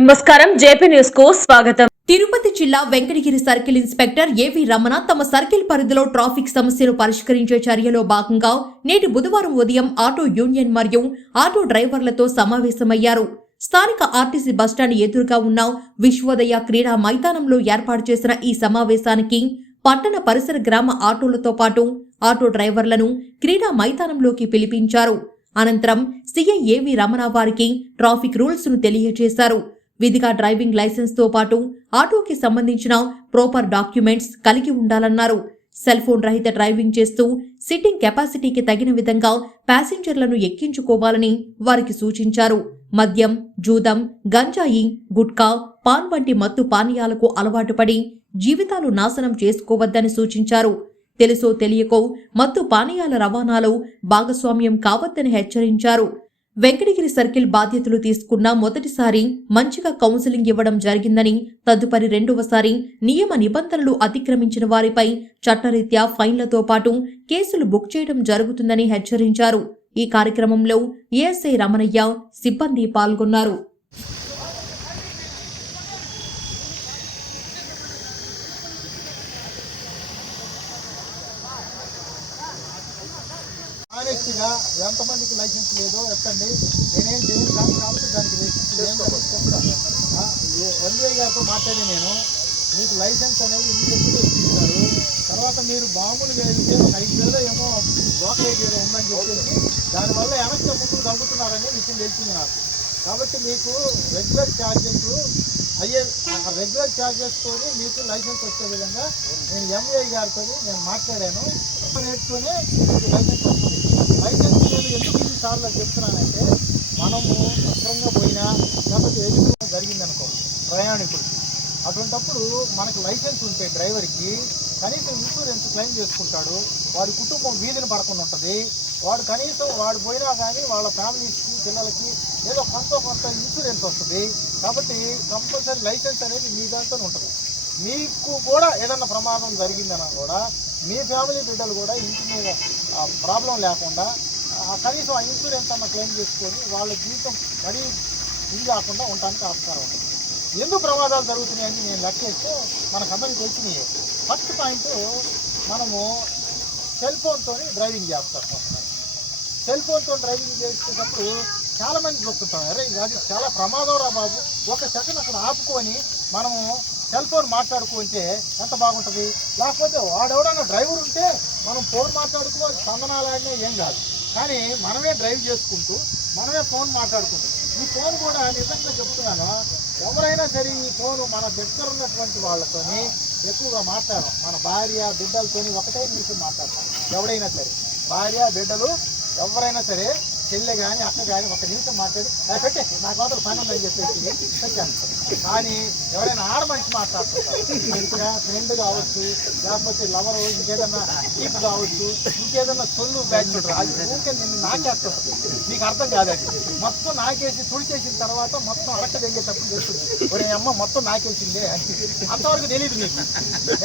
నమస్కారం జేపీ న్యూస్కు స్వాగతం. తిరుపతి జిల్లా వెంకటగిరి సర్కిల్ ఇన్స్పెక్టర్ ఏవి రమణ తమ సర్కిల్ పరిధిలో ట్రాఫిక్ సమస్యను పరిష్కరించే చర్యలో భాగంగా నేటి బుధవారం ఉదయం ఆటో యూనియన్ మరియు ఆటో డ్రైవర్లతో సమావేశమయ్యారు. స్థానిక ఆర్టీసీ బస్టాండ్ ఎదురుగా ఉన్న విశ్వోదయ క్రీడా మైదానంలో ఏర్పాటు చేసిన ఈ సమావేశానికి పట్టణ పరిసర గ్రామ ఆటోలతో పాటు ఆటో డ్రైవర్లను క్రీడా మైదానంలోకి పిలిపించారు. అనంతరం సీఐ ఏవి రమణ వారికి ట్రాఫిక్ రూల్స్ను తెలియజేశారు. విధిగా డ్రైవింగ్ లైసెన్స్తో పాటు ఆటోకి సంబంధించిన ప్రాపర్ డాక్యుమెంట్స్ కలిగి ఉండాలన్నారు. సెల్ ఫోన్ రహిత డ్రైవింగ్ చేస్తూ సిట్టింగ్ కెపాసిటీకి తగిన విధంగా ప్యాసింజర్లను ఎక్కించుకోవాలని వారికి సూచించారు. మద్యం జూదం గంజాయి గుట్కా పాన్ వంటి మత్తు పానీయాలకు అలవాటు పడి జీవితాలు నాశనం చేసుకోవద్దని సూచించారు. తెలుసో తెలియకో మత్తు పానీయాల రవాణాలో భాగస్వామ్యం కావద్దని హెచ్చరించారు. వెంకటగిరి సర్కిల్ బాధ్యతలు తీసుకున్న మొదటిసారి మంచిగా కౌన్సిలింగ్ ఇవ్వడం జరిగిందని తదుపరి రెండవసారి నియమ నిబంధనలు అతిక్రమించిన వారిపై చట్టరీత్యా ఫైన్లతో పాటు కేసులు బుక్ చేయడం జరుగుతుందని హెచ్చరించారు. ఈ కార్యక్రమంలో ఏఎస్ఐ రమణయ్య సిబ్బంది పాల్గొన్నారు. ఆనెస్ట్గా ఎంతమందికి లైసెన్స్ లేదో చెప్పండి. నేనేం చేయను కానీ కాబట్టి దానికి రెస్ట్రిక్షన్ గారితో మాట్లాడి నేను మీకు లైసెన్స్ అనేది ఇంటి ఎప్పుడు తర్వాత మీరు మామూలుగా వెళ్తే ఒక ఐదు వేలు ఏమో బ్రోకరేజ్ ఏదో ఉందని చెప్పేసి దానివల్ల వెనక్కి ముందు తగ్గుతున్నారని విషయం తెలిసింది నాకు. కాబట్టి మీకు రెగ్యులర్ ఛార్జెస్ అయ్యే రెగ్యులర్ ఛార్జెస్తో మీకు లైసెన్స్ వచ్చే విధంగా నేను ఎంఏ గారితో నేను మాట్లాడాను. నేర్చుకొని మీకు లైసెన్స్ వస్తుంది. ఇది చెప్తున్నానంటే మనము అక్రమంగా పోయినా లేకపోతే ఎదుగుతున్న జరిగిందనుకో ప్రయాణికుడికి అటువంటప్పుడు మనకు లైసెన్స్ ఉంటే డ్రైవర్కి కనీసం ఇన్సూరెన్స్ క్లెయిమ్ చేసుకుంటాడు. వాడి కుటుంబం వీధిని పడకుండా ఉంటుంది. వాడు కనీసం వాడు పోయినా కానీ వాళ్ళ ఫ్యామిలీస్కి పిల్లలకి ఏదో కొంత కొంత ఇన్సూరెన్స్ వస్తుంది. కాబట్టి కంపల్సరీ లైసెన్స్ అనేది మీ దాంతో ఉంటుంది. మీకు కూడా ఏదన్నా ప్రమాదం జరిగిందన్నా కూడా మీ ఫ్యామిలీ బిడ్డలు కూడా ఇంటి మీద ప్రాబ్లం లేకుండా కనీసం ఆ ఇన్సూరెన్స్ అన్న క్లెయిమ్ చేసుకొని వాళ్ళ జీవితం మరీ ఇది కాకుండా ఉండడానికి ఆస్కారం ఉంటుంది ఎందుకు ప్రమాదాలు జరుగుతున్నాయని నేను లెక్కేస్తే మనకందరికీ తెలిసినాయి. ఫస్ట్ పాయింట్ మనము సెల్ ఫోన్తో డ్రైవింగ్ చేస్తాం. సెల్ ఫోన్తో డ్రైవింగ్ చేసేటప్పుడు చాలా మంది అరే ఇది అది చాలా ప్రమాదం రా బాబు. ఒక సెకండ్ అక్కడ ఆపుకొని మనము సెల్ ఫోన్ మాట్లాడుకుంటే ఎంత బాగుంటుంది? లేకపోతే వాడెవడన్నా డ్రైవర్ ఉంటే మనం ఫోన్ మాట్లాడుకో స్పందనాలనే ఏం కాదు. కానీ మనమే డ్రైవ్ చేసుకుంటూ మనమే ఫోన్ మాట్లాడుకుంటూ. ఈ ఫోన్ కూడా నిజంగా చెప్తున్నాను. ఎవరైనా సరే ఈ ఫోన్ మన దగ్గర ఉన్నటువంటి వాళ్ళతోని ఎక్కువగా మాట్లాడడం. మన భార్య బిడ్డలతోని ఒకటే నిమిషం మాట్లాడతాం. ఎవడైనా సరే. భార్య బిడ్డలు ఎవరైనా సరే చెల్లె కానీ అక్క కానీ ఒక నిమిషం మాట్లాడి "ఆ, పెట్టే నాకు మాత్రం పని ఉందని చెప్పేసి పెట్టాను. కానీ ఎవరైనా ఆడ మనిషి మాట్లాడుతుంటారు. ఫ్రెండ్ కావచ్చు లేకపోతే లవర్ ఇంకేదన్నా చీప్ కావచ్చు ఇంకేదన్నా సొల్లు బ్యాచ్ అది ఊరికే నిన్ను నాకేస్తుంది నీకు అర్థం కాదండి. మొత్తం నాకేసి తుడిచేసిన తర్వాత మొత్తం అరక తెగేటప్పుడు చేస్తుంది. ఒరే అమ్మ మొత్తం నాకేసిందే అంతవరకు తెలియదు మీకు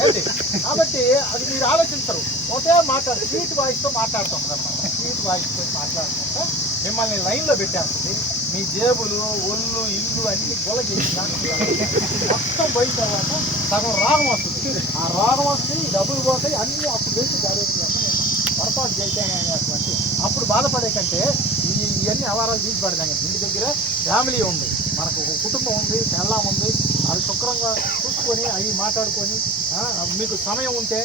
ఏంటి? కాబట్టి అది మీరు ఆలోచించరు. ఒకటే మాట్లాడు స్వీట్ వాయిస్తో మాట్లాడుతుంటారు అన్నమాట. స్వీట్ వాయిస్తో మాట్లాడుతుంటే మిమ్మల్ని లైన్లో పెట్టేస్తుంది. మీ జేబులు ఒళ్ళు ఇల్లు అన్ని గొల మొత్తం పోయిన తర్వాత సగం రాగం వస్తుంది. ఆ రాగం వస్తే డబ్బులు పోతాయి అన్ని అప్పుడు చేసి జరుగుతుంది నేను పొరపాటు చేశాను అప్పుడు బాధపడే కంటే ఇవన్నీ అవారాలు తీసి పడదాం ఇంటి దగ్గర ఫ్యామిలీ ఉంది. మనకు ఒక కుటుంబం ఉంది పెళ్ళం ఉంది. అది శుక్రంగా చూసుకొని అవి మాట్లాడుకొని మీకు సమయం ఉంటే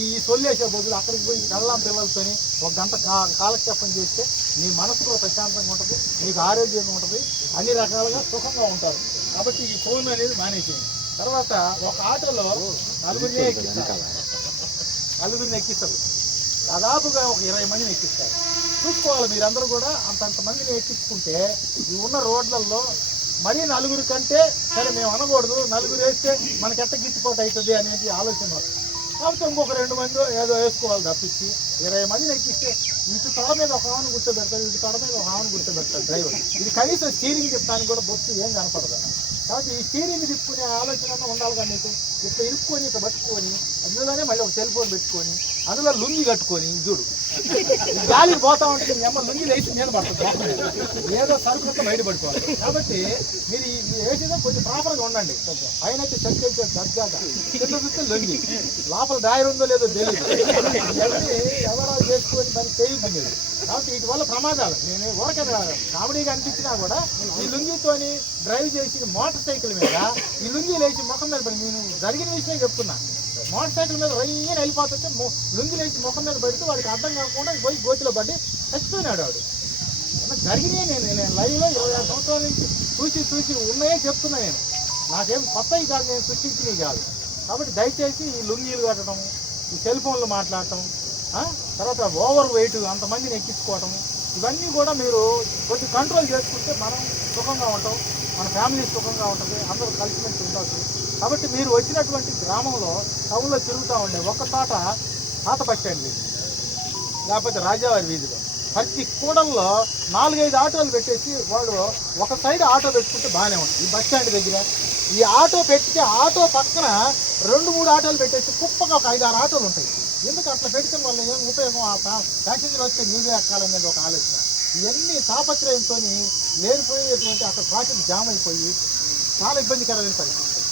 ఈ సొల్లేసే బదులు అక్కడికి పోయి కళ్ళం పిల్లలతోని ఒక గంట కా కాలక్షేపం చేస్తే మీ మనసు కూడా ప్రశాంతంగా ఉంటుంది మీకు ఆరోగ్యంగా ఉంటుంది అన్ని రకాలుగా సుఖంగా ఉంటారు. కాబట్టి ఈ ఫోన్ అనేది మానేసేయండి. తర్వాత ఒక ఆటోలో నలుగురినే ఎక్కిస్తారు. నలుగురిని ఎక్కిస్తారు. దాదాపుగా ఒక ఇరవై మందిని ఎక్కిస్తారు. చూసుకోవాలి మీరందరూ కూడా అంతంత మందిని ఎక్కించుకుంటే ఈ ఉన్న రోడ్లలో మరీ నలుగురు కంటే సరే మేము అనకూడదు నలుగురు వేస్తే మనకి ఎట్ట గిట్టుబాటు అవుతుంది అనేది ఆలోచన కాబట్టి ఇంకొక రెండు మంది ఏదో వేసుకోవాలి తప్పించి. ఇరవై మందిని ఎక్కిస్తే ఇటు తల మీద ఒక ఆమెను గుర్తుపెడతాడు ఇటు తల మీద ఒక ఆమెను గుర్తుపెడతాడు డ్రైవర్. ఇది కనీసం స్టీరింగ్ చెప్తానికి కూడా బొత్తు ఏం కనపడదు కాబట్టి ఈ స్టీరింగ్ తిప్పుకునే ఆలోచన ఉండాలి కానీ నీకు ఇట్లా ఇరుక్కొని ఇట్లా పట్టుకొని అందులోనే మళ్ళీ ఒక సెల్ ఫోన్ పెట్టుకొని అందులో లుంగి కట్టుకొని చూడు. గాలికి పోతా ఉంటే మీ అమ్మ లుంగి లేచి మీద పడుతుంది ఏదో సరుకులతో బయటపడుకోవాలి కాబట్టి మీరు ఈ- వేసేదో కొంచెం ప్రాపర్గా ఉండండి. పైన అయితే చెక్ చేసే దర్జాగా. కింద చూస్తే లొంగి. లోపల డాయర్ ఉందో లేదో తెలియదు ఇవన్నీ ఎవరో చేసుకొని పని చేయదు మీరు కాబట్టి వీటి వల్ల ప్రమాదాలు. నేను ఊరకే కామెడీగా అనిపించినా కూడా ఈ లుంగితోని డ్రైవ్ చేసి మోటార్ సైకిల్ మీద ఈ లుంగి లేచి ముఖం మీద పడి నేను జరిగిన విషయం చెప్తున్నాను మోటార్ సైకిల్ మీద రయ్యని వెళ్ళిపోతుంటే లుంగి లేచి ముఖం మీద పడితే వాడికి అర్థం కాకుండా పోయి గోతిలో పడి చచ్చిపోయినాడు వాడు. జరిగినాయి? నేను నేను లైవ్లో ఇరవై ఆరు సంవత్సరాల నుంచి చూసి చూసి ఉన్నాయే చెప్తున్నా నేను. నాకేం కొత్తవి కాదు నేను సృష్టించినవి కాదు. కాబట్టి దయచేసి ఈ లుంగీలు కట్టడం ఈ సెల్ ఫోన్లు మాట్లాడటం తర్వాత ఓవర్ వెయిట్ అంతమందిని ఎక్కించుకోవటం ఇవన్నీ కూడా మీరు కొద్ది కంట్రోల్ చేసుకుంటే మనం సుఖంగా ఉంటాం మన ఫ్యామిలీ సుఖంగా ఉంటుంది అందరూ కలిసిమెలిసి ఉండవచ్చు కాబట్టి మీరు వచ్చినటువంటి గ్రామంలో టౌన్లో తిరుగుతూ ఉండే ఒక్క తోట పాత వీధి లేకపోతే రాజావారి వీధిలో. ప్రతి కూడల్లో నాలుగైదు ఆటోలు పెట్టేసి వాళ్ళు ఒక సైడ్ ఆటో పెట్టుకుంటే బాగానే ఉంటుంది. ఈ బస్ స్టాండ్ దగ్గర ఈ ఆటో పెట్టితే ఆటో పక్కన రెండు మూడు ఆటోలు పెట్టేసి కుప్పగా ఒక ఐదు ఆరు ఆటోలు ఉంటాయి. ఎందుకు అట్లా పెడితే వల్ల ఏం ఉపయోగం? ఆ ప్యాసింజర్ వస్తే నీవే ఎక్కాలనేది ఒక ఆలోచన. ఇవన్నీ తాపత్రయంతో లేనిపోయేటువంటి అక్కడ ట్రాఫిక్ జామ్ అయిపోయి చాలా ఇబ్బందికరమైన పరిస్థితి.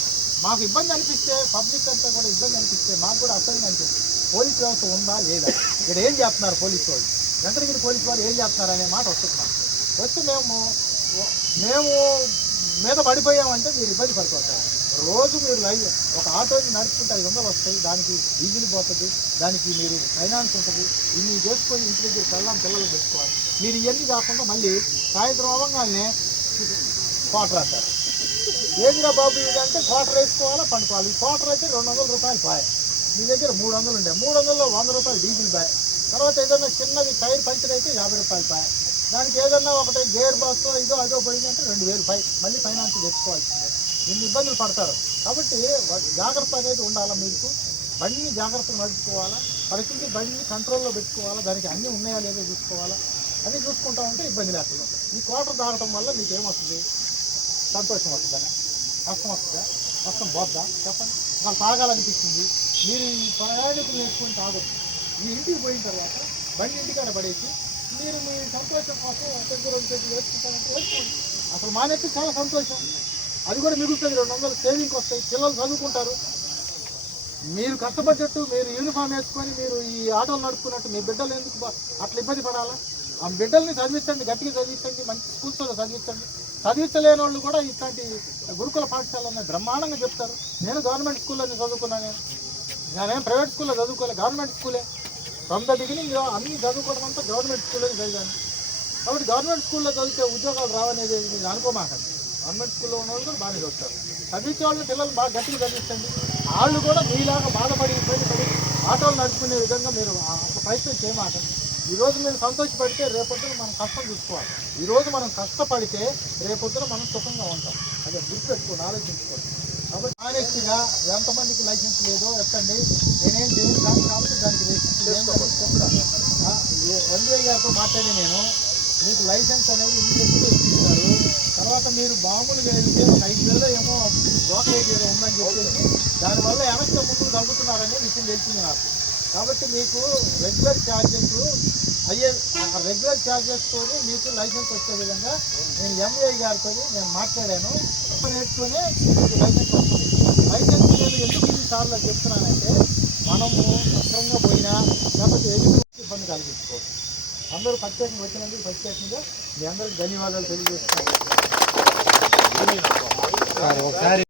మాకు ఇబ్బంది అనిపిస్తే పబ్లిక్ అంతా కూడా ఇబ్బంది అనిపిస్తే మాకు కూడా అసహ్యం అనిపిస్తుంది. పోలీస్ వ్యవస్థ ఉందా లేదా? ఇక్కడ ఏం చేస్తున్నారు పోలీసు వాళ్ళు? వెంకటగిరి పోలీసు వాళ్ళు ఏం చేస్తున్నారు అనే మాట వస్తుంది మాకు. వస్తే మేము మేము మీద పడిపోయామంటే మీరు ఇబ్బంది పడిపోతారు. రోజు మీరు లైవ్ ఒక ఆటోని నడుచుకుంటే ఐదు వందలు వస్తాయి. దానికి డీజిల్ పోతుంది. దానికి మీరు ఫైనాన్స్ ఉంటుంది. ఇన్ని చేసుకొని ఇంటి దగ్గర పెళ్ళాం పిల్లలు పెట్టుకోవాలి. మీరు ఇవన్నీ కాకుండా మళ్ళీ సాయంత్రం అవ్వగానే క్వార్టర్ అంటారు ఏందిరా బాబు ఇది అంటే క్వార్టర్ వేసుకోవాలా? పండుకోవాలి. ఈ క్వార్టర్ అయితే రెండు వందల రూపాయలు పాయ్ మీ దగ్గర మూడు వందలు ఉండే. మూడు వందల్లో వంద రూపాయలు డీజిల్ బాయ్. తర్వాత ఏదైనా చిన్నది టైర్ పంచర్ అయితే యాభై రూపాయలు పాయ్ దానికి ఏదన్నా ఒకటి గేర్ బాక్స్ ఇదో అదో పోయిందంటే రెండు వేలు పై మళ్ళీ ఫైనాన్స్ తెచ్చుకోవాల్సిందే. ఇన్ని ఇబ్బందులు పడతారు? కాబట్టి జాగ్రత్త అనేది ఉండాలా మీకు? బండిని జాగ్రత్తగా నడుపుకోవాలా? పరిస్థితి బండిని కంట్రోల్లో పెట్టుకోవాలా? దానికి అన్నీ ఉన్నాయా లేదో చూసుకోవాలా? అన్నీ చూసుకుంటా ఉంటే ఇబ్బంది లేకుండా ఈ క్వార్టర్ దాటడం వల్ల మీకు ఏమొస్తుంది? సంతోషం వస్తుందా? కష్టం వస్తుందా? కష్టం పోద్దా? చెప్పండి. వాళ్ళు తాగాలనిపిస్తుంది. మీరు ఈ ప్రయాణికులు వేసుకొని తాగొచ్చు. మీ ఇంటికి పోయిన తర్వాత బండి ఇంటికాడ పడేసి మీరు మీ సంతోషం కోసం దగ్గర రెండు వేసుకుంటారంటే వేసుకోండి. అసలు మానేస్తే చాలా సంతోషం. అది కూడా మిగులుతుంది. రెండు వందలు సేవింగ్ వస్తాయి. పిల్లలు చదువుకుంటారు. మీరు కష్టపడ్డట్టు మీరు యూనిఫామ్ వేసుకొని మీరు ఈ ఆటోలు నడుపుకున్నట్టు మీ బిడ్డలు ఎందుకు అట్లా ఇబ్బంది పడాలా? ఆ బిడ్డల్ని చదివించండి గట్టిగా చదివించండి మంచి స్కూల్స్లో చదివించండి. చదివించలేని వాళ్ళు కూడా ఇట్లాంటి గురుకుల పాఠశాలనే బ్రహ్మాండంగా చెప్తారు. నేను గవర్నమెంట్ స్కూల్లోనే చదువుకున్నాను నేను. నేనేం ప్రైవేట్ స్కూల్లో చదువుకోలే గవర్నమెంట్ స్కూలే ఫ్రమ్ ద బిగినింగ్ అన్ని చదువుకోవడం అంతా గవర్నమెంట్ స్కూల్లోనే చదివాను కాబట్టి గవర్నమెంట్ స్కూల్లో చదివితే ఉద్యోగాలు రావనేది మీరు అనుకోమాకండి. గవర్నమెంట్ స్కూల్లో ఉన్న వాళ్ళు కూడా బాగానే చదువుతారు. చదివించే వాళ్ళు పిల్లలు బాగా గట్టిగా చదివించండి. వాళ్ళు కూడా మీలాగా బాధపడి ఇబ్బంది పడి ఆటోలు నడుపుకునే విధంగా మీరు ఒక ప్రయత్నం చేయమాకండి ఈరోజు మీరు సంతోషపడితే రేపొద్దున మనం కష్టం చూసుకోవాలి. ఈరోజు మనం కష్టపడితే రేపొద్దున మనం సుఖంగా ఉంటాం. అదే గుర్తుపెట్టుకోండి ఆలోచించుకోండి. కాబట్టి ఆనెస్ట్గా ఎంతమందికి లైసెన్స్ లేదో ఎత్తండి నేనేం చేయను కానీ కాబట్టి దానికి లైసెన్స్ చెప్తాను. ఆ, ఏ- ఎన్వై గారితో మాట్లాడి నేను మీకు లైసెన్స్ అనేది మీరు మామూలుగా వెళ్తే ఒక ఐదు వేలు ఏమో బ్రోకరేజ్ ఏదో ఉందని చెప్పేసి దానివల్ల వెనక్కి ముందు తగ్గుతున్నారనే విషయం తెలిసింది నాకు. కాబట్టి మీకు రెగ్యులర్ ఛార్జెస్ అయ్యే రెగ్యులర్ ఛార్జెస్తో మీకు లైసెన్స్ వచ్చే విధంగా నేను ఎంఏ గారితో నేను మాట్లాడాను. నేర్చుకునే మీకు లైసెన్స్ వస్తుంది. లైసెన్స్ నేను ఎందుకు ఇన్ని సార్లు చెప్తున్నానంటే మనము సక్రంగా పోయినా లేకపోతే ఎదురు ఇబ్బంది కలిగించుకోవచ్చు అందరూ ప్రత్యేకంగా వచ్చినందుకు ప్రత్యేకంగా మీ అందరికి ధన్యవాదాలు తెలియజేస్తున్నాను. ఒకసారి